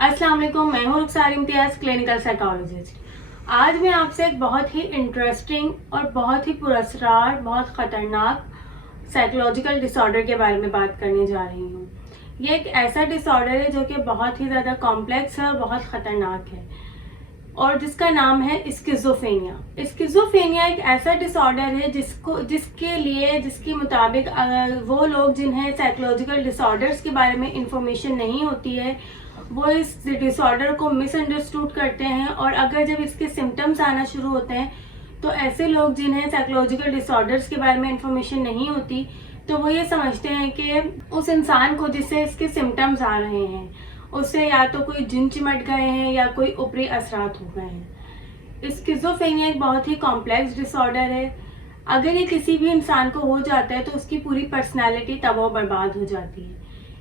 अस्सलाम वालेकुम, मैं हूँ रुखसार इम्तियाज, क्लिनिकल साइकोलॉजिस्ट। आज मैं आपसे एक बहुत ही इंटरेस्टिंग और बहुत ही पुरस्कार, बहुत ख़तरनाक साइकोलॉजिकल डिसऑर्डर के बारे में बात करने जा रही हूँ। ये एक ऐसा डिसऑर्डर है जो कि बहुत ही ज़्यादा कॉम्प्लेक्स है और बहुत ख़तरनाक है और जिसका नाम है स्किज़ोफ्रेनिया। स्किज़ोफ्रेनिया एक ऐसा डिसऑर्डर है जिसके मुताबिक वो लोग जिन्हें साइकोलॉजिकल डिसऑर्डर्स के बारे में इंफॉर्मेशन नहीं होती है वो इस डिसऑर्डर को मिसअंडरस्टूड करते हैं, और अगर जब इसके सिम्टम्स आना शुरू होते हैं तो ऐसे लोग जिन्हें साइकोलॉजिकल डिसऑर्डर्स के बारे में इंफॉर्मेशन नहीं होती तो वो ये समझते हैं कि उस इंसान को जिससे इसके सिम्टम्स आ रहे हैं उससे या तो कोई जिन चिमट गए हैं या कोई ऊपरी असरात हो गए हैं। स्किज़ोफ्रेनिया एक बहुत ही कॉम्प्लेक्स डिसऑर्डर है। अगर ये किसी भी इंसान को हो जाता है तो उसकी पूरी पर्सनैलिटी तबाह बर्बाद हो जाती है।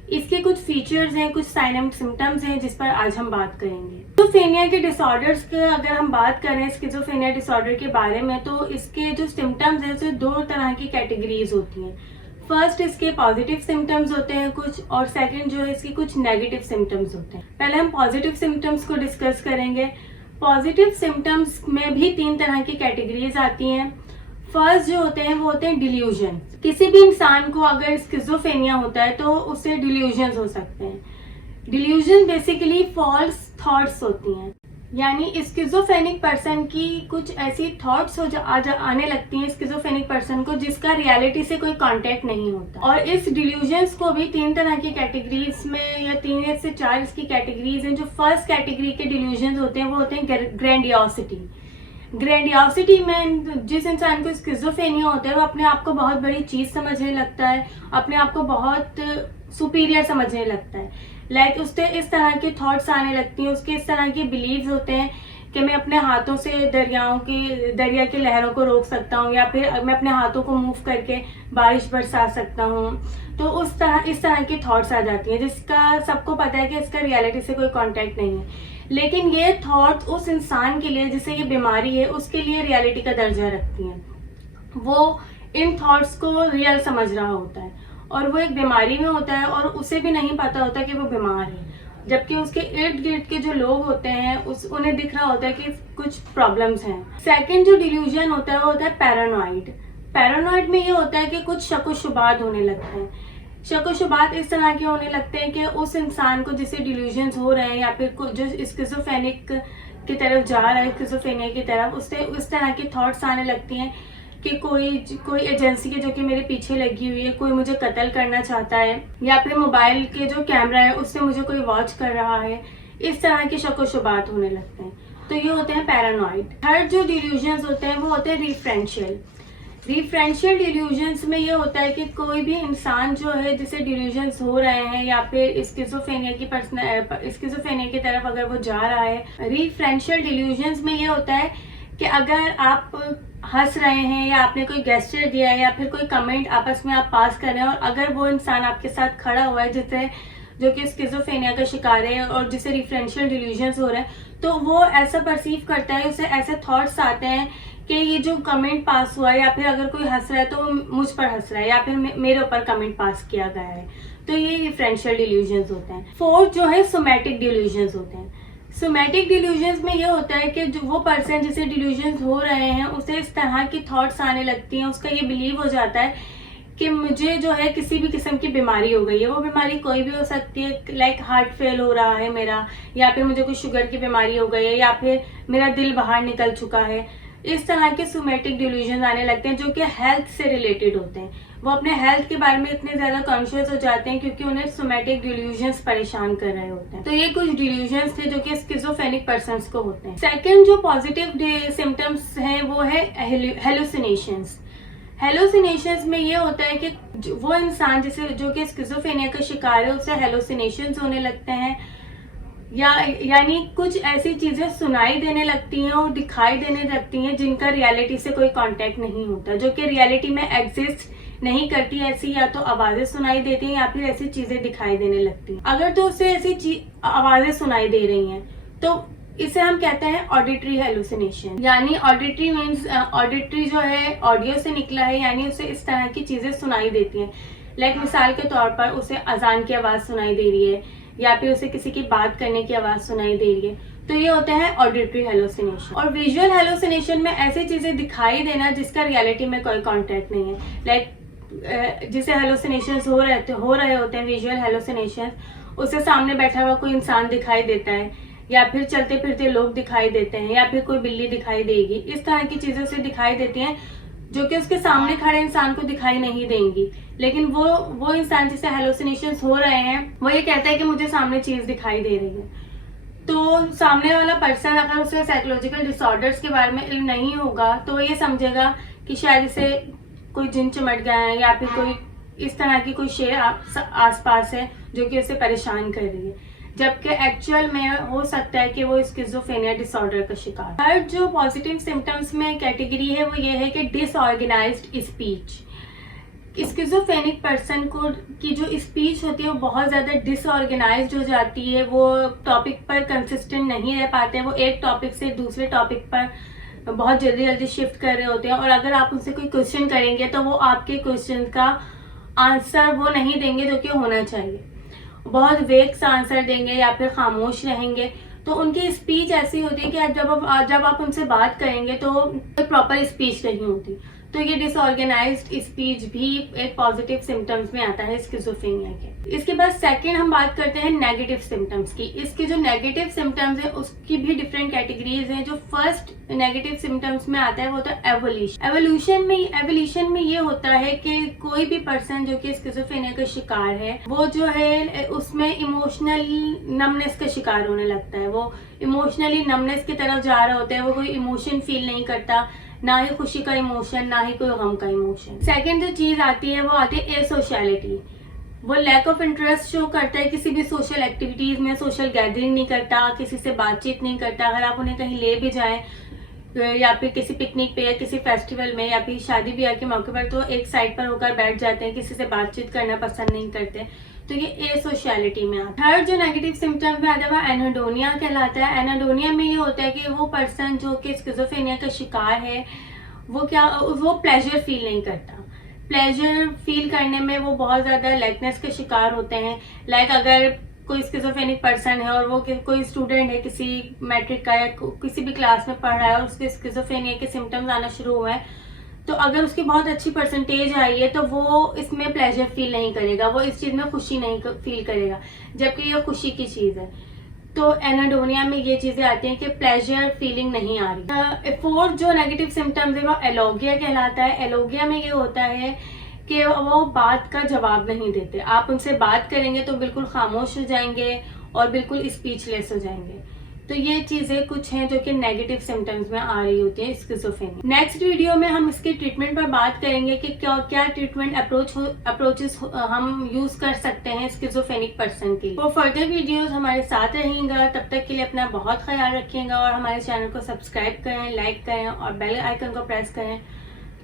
इसके कुछ फीचर्स हैं, कुछ साइन एंड सिम्टम्स हैं जिस पर आज हम बात करेंगे। स्किज़ोफ्रेनिया के डिसऑर्डर्स के अगर हम बात करें स्किज़ोफ्रेनिया डिसऑर्डर के बारे में तो इसके जो सिम्टम्स हैं उसे दो तरह की कैटेगरीज होती हैं। फर्स्ट इसके पॉजिटिव सिम्टम्स होते हैं कुछ, और सेकंड जो है इसके कुछ नेगेटिव सिम्टम्स होते हैं। पहले हम पॉजिटिव सिम्टम्स को डिस्कस करेंगे। पॉजिटिव सिम्टम्स में भी 3 तरह की कैटेगरीज आती हैं। फर्स्ट जो होते हैं वो होते हैं डिल्यूजन। किसी भी इंसान को अगर स्किज़ोफ्रेनिया होता है तो उससे डिल्यूजन हो सकते हैं। डिल्यूजन बेसिकली फॉल्स थॉट्स होती हैं, यानी स्किज़ोफ्रेनिक पर्सन की कुछ ऐसी थॉट्स आने लगती हैं स्किज़ोफ्रेनिक पर्सन को जिसका रियलिटी से कोई कांटेक्ट नहीं होता। और इस डिल्यूजन्स को भी 3 तरह की कैटेगरीज में या 3 से 4 इसकी कैटेगरीज हैं। जो फर्स्ट कैटेगरी के डिल्यूजन्स होते हैं वो होते हैं ग्रैंडियोसिटी। ग्रैंडियोसिटी में जिस इंसान को स्किज़ोफ्रेनिया होता है वो अपने आप को बहुत बड़ी चीज समझने लगता है, अपने आप को बहुत सुपीरियर समझने लगता है। उससे इस तरह के थॉट्स आने लगती हैं, उसके इस तरह के बिलीव्स होते हैं कि मैं अपने हाथों से दरिया की लहरों को रोक सकता हूँ, या फिर मैं अपने हाथों को मूव करके बारिश बरसा सकता हूँ। तो इस तरह की थॉट्स आ जाती हैं जिसका सबको पता है कि इसका रियलिटी से कोई कांटेक्ट नहीं है। लेकिन ये थॉट्स उस इंसान के लिए जिसे ये बीमारी है उसके लिए रियलिटी का दर्जा रखती हैं। वो इन थॉट्स को रियल समझ रहा होता है और वो एक बीमारी में होता है और उसे भी नहीं पता होता कि वो बीमार है, जबकि उसके इर्द गिर्द के जो लोग होते हैं उन्हें दिख रहा होता है कि कुछ प्रॉब्लम्स हैं। सेकंड जो डिल्यूजन होता है वो होता है पैरानॉइड। पैरानॉइड में ये होता है कि कुछ शक व शुबात होने लगते हैं। शक व शुबात इस तरह के होने लगते हैं कि उस इंसान को जिससे डिल्यूजन्स हो रहे हैं या फिर जो स्किज़ोफ्रेनिक की तरफ जा रहा है, स्किज़ोफ्रेनिया की तरफ, उससे उस तरह की थॉट्स आने लगती हैं कि कोई एजेंसी के जो कि मेरे पीछे लगी हुई है, कोई मुझे कत्ल करना चाहता है, या फिर मोबाइल के जो कैमरा है उससे मुझे कोई वॉच कर रहा है। इस तरह के शक व शुबात होने लगते हैं। तो ये होते हैं पैरानॉइड। थर्ड जो डिल्यूजन्स होते हैं वो होते हैं रिफरेंशियल। रिफरेंशियल डिल्यूजन्स में ये होता है कि कोई भी इंसान जो है जिसे डिल्यूजन्स हो रहे हैं या फिर स्किज़ोफ्रेनिया की तरफ अगर वो जा रहा है, रिफरेंशियल डिल्यूजन्स में ये होता है कि अगर आप हंस रहे हैं या आपने कोई गेस्चर दिया है या फिर कोई कमेंट आपस में आप पास कर रहे हैं और अगर वो इंसान आपके साथ खड़ा हुआ है जो कि स्किज़ोफ्रेनिया का शिकार है और जिसे रिफरेंशियल डिल्यूजन्स हो रहे हैं, तो वो ऐसा परसीव करता है, उसे ऐसे थॉट्स आते हैं कि ये जो कमेंट पास हुआ है या फिर अगर कोई हंस रहा है तो मुझ पर हंस रहा है या फिर मेरे ऊपर कमेंट पास किया गया है। तो ये रिफरेंशियल डिल्यूजन्स होते हैं। फोर्थ जो है सोमैटिक डिल्यूजन्स होते हैं। सोमैटिक डिल्यूजन्स में ये होता है कि जो वो पर्सन जिसे डिल्यूजन्स हो रहे हैं उसे इस तरह की थॉट्स आने लगती हैं, उसका ये बिलीव हो जाता है कि मुझे जो है किसी भी किस्म की बीमारी हो गई है। वो बीमारी कोई भी हो सकती है, लाइक हार्ट फेल हो रहा है मेरा, या फिर मुझे कोई शुगर की बीमारी हो गई है, या फिर मेरा दिल बाहर निकल चुका है। इस तरह के सोमैटिक डिल्यूजन आने लगते हैं जो कि हेल्थ से रिलेटेड होते हैं। वो अपने हेल्थ के बारे में इतने ज्यादा कॉन्शियस हो जाते हैं क्योंकि उन्हें सोमैटिक डिल्यूजन्स परेशान कर रहे होते हैं। तो ये कुछ डिल्यूजन्स थे जो कि स्किज़ोफ्रेनिक पर्सन्स को होते हैं। सेकंड जो पॉजिटिव सिम्टम्स हैं वो है हेलुसिनेशंस। हेलुसिनेशंस में ये होता है कि वो इंसान जो कि स्किज़ोफ्रेनिया का शिकार है उससे हेलुसिनेशंस होने लगते हैं, यानी कुछ ऐसी चीजें सुनाई देने लगती हैं और दिखाई देने लगती हैं जिनका रियलिटी से कोई कांटेक्ट नहीं होता, जो कि रियलिटी में एग्जिस्ट नहीं करती। ऐसी या तो आवाजें सुनाई देती हैं या फिर ऐसी चीजें दिखाई देने लगती हैं। अगर तो उससे ऐसी आवाजें सुनाई दे रही हैं तो इसे हम कहते हैं ऑडिटरी हेलुसिनेशन। यानी ऑडिटरी मीन्स ऑडिटरी जो है ऑडियो से निकला है, यानी उसे इस तरह की चीजें सुनाई देती हैं। लाइक मिसाल के तौर पर उसे अजान की आवाज सुनाई दे रही है या फिर उसे किसी की बात करने की आवाज़ सुनाई दे रही है, तो ये होता है ऑडिटरी हेलोसिनेशन। और विजुअल हेलोसिनेशन में ऐसी चीज़ें दिखाई देना जिसका रियलिटी में कोई कॉन्टेक्ट नहीं है। लाइक जिसे हेलोसिनेशंस हो रहे होते हैं, विजुअल हेलोसिनेशंस, उससे सामने बैठा हुआ कोई इंसान दिखाई देता है, या फिर चलते फिरते लोग दिखाई देते हैं, या फिर कोई बिल्ली दिखाई देगी। इस तरह की चीज़ें उसे दिखाई देती हैं जो कि उसके सामने खड़े इंसान को दिखाई नहीं देंगी। लेकिन वो इंसान जिसे हेलोसिनेशंस हो रहे हैं, वो ये कहता है कि मुझे सामने चीज़ दिखाई दे रही है। तो सामने वाला पर्सन अगर उसे साइकोलॉजिकल डिसऑर्डर्स के बारे में इल्म नहीं होगा तो वो ये समझेगा कि शायद इसे कोई जिन चिमट गया है, या फिर कोई इस तरह की कोई शेर आसपास है जो कि उसे परेशान कर रही है, जबकि एक्चुअल में हो सकता है कि वो स्किज़ोफ्रेनिया डिसऑर्डर का शिकार। थर्ड जो पॉजिटिव सिम्टम्स में कैटेगरी है वो ये है कि डिसऑर्गेनाइज्ड स्पीच। स्किज़ोफ्रेनिक पर्सन को की जो स्पीच होती है वो बहुत ज़्यादा डिसऑर्गेनाइज्ड हो जाती है। वो टॉपिक पर कंसिस्टेंट नहीं रह पाते हैं, वो एक टॉपिक से दूसरे टॉपिक पर बहुत जल्दी जल्दी शिफ्ट कर रहे होते हैं। और अगर आप उनसे कोई क्वेश्चन करेंगे तो वो आपके क्वेश्चन का आंसर वो नहीं देंगे जो कि होना चाहिए, बहुत वेग सा आंसर देंगे या फिर खामोश रहेंगे। तो उनकी स्पीच ऐसी होती है कि जब आप उनसे बात करेंगे तो प्रॉपर स्पीच नहीं होती। तो ये डिसऑर्गेनाइज्ड स्पीच भी एक पॉजिटिव सिम्टम्स में आता है स्किज़ोफ्रेनिया के। इसके बाद सेकंड हम बात करते हैं नेगेटिव सिम्टम्स की। इसके जो नेगेटिव सिम्टम्स है उसकी भी डिफरेंट कैटेगरीज हैं। जो फर्स्ट नेगेटिव सिम्टम्स में आता है वो तो एवोल्यूशन में ये होता है कि कोई भी पर्सन जो कि स्किज़ोफ्रेनिया का शिकार है वो जो है उसमें इमोशनल नमनेस का शिकार होने लगता है। वो इमोशनली नमनेस की तरफ जा रहा होता है, वो कोई इमोशन फील नहीं करता, ना ही खुशी का इमोशन, ना ही कोई गम का इमोशन। सेकंड जो चीज आती है वो आती है एसोशियलिटी। वो लैक ऑफ इंटरेस्ट शो करता है किसी भी सोशल एक्टिविटीज में, सोशल गैदरिंग नहीं करता, किसी से बातचीत नहीं करता। अगर आप उन्हें कहीं ले भी जाएं या फिर किसी पिकनिक पे या किसी फेस्टिवल में या फिर शादी ब्याह के मौके पर, तो एक साइड पर होकर बैठ जाते हैं, किसी से बातचीत करना पसंद नहीं करते। तो ये एसोशियलिटी में आता है। थर्ड जो नेगेटिव सिम्टम में आता है वो एनाडोनिया कहलाता है। एनाडोनिया में ये होता है कि वो पर्सन जो कि स्किज़ोफ्रेनिया का शिकार है वो प्लेजर फील नहीं करता। प्लेजर फील करने में वो बहुत ज़्यादा लाइकनेस के शिकार होते हैं। लाइक अगर कोई स्किज़ोफ्रेनिक पर्सन है और वो कोई स्टूडेंट है किसी मैट्रिक का या किसी भी क्लास में पढ़ रहा है और उसके स्किज़ोफ्रेनिया के सिम्टम्स आना शुरू हुए हैं, तो अगर उसकी बहुत अच्छी परसेंटेज आई है तो वो इसमें प्लेजर फील नहीं करेगा, वो इस चीज़ में खुशी नहीं फील करेगा, जबकि ये खुशी की चीज़ है। तो एनाडोनिया में ये चीज़ें आती हैं कि प्लेजर फीलिंग नहीं आ रही। फोर्थ जो नेगेटिव सिम्टम्स है वो एलोगिया कहलाता है। एलोगिया में ये होता है कि वो बात का जवाब नहीं देते। आप उनसे बात करेंगे तो बिल्कुल खामोश हो जाएंगे और बिल्कुल स्पीचलेस हो जाएंगे। तो ये चीज़ें कुछ हैं जो कि नेगेटिव सिम्टम्स में आ रही होती है स्किज़ोफ्रेनिया। नेक्स्ट वीडियो में हम इसके ट्रीटमेंट पर बात करेंगे कि क्या ट्रीटमेंट अप्रोचेस हम यूज कर सकते हैं स्किज़ोफ्रेनिक पर्सन के लिए। तो फर्दर वीडियोस हमारे साथ रहेंगे। तब तक के लिए अपना बहुत ख्याल रखिएगा और हमारे चैनल को सब्सक्राइब करें, लाइक करें और बेल आइकन को प्रेस करें।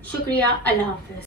शुक्रिया, अल्लाह हाफिज।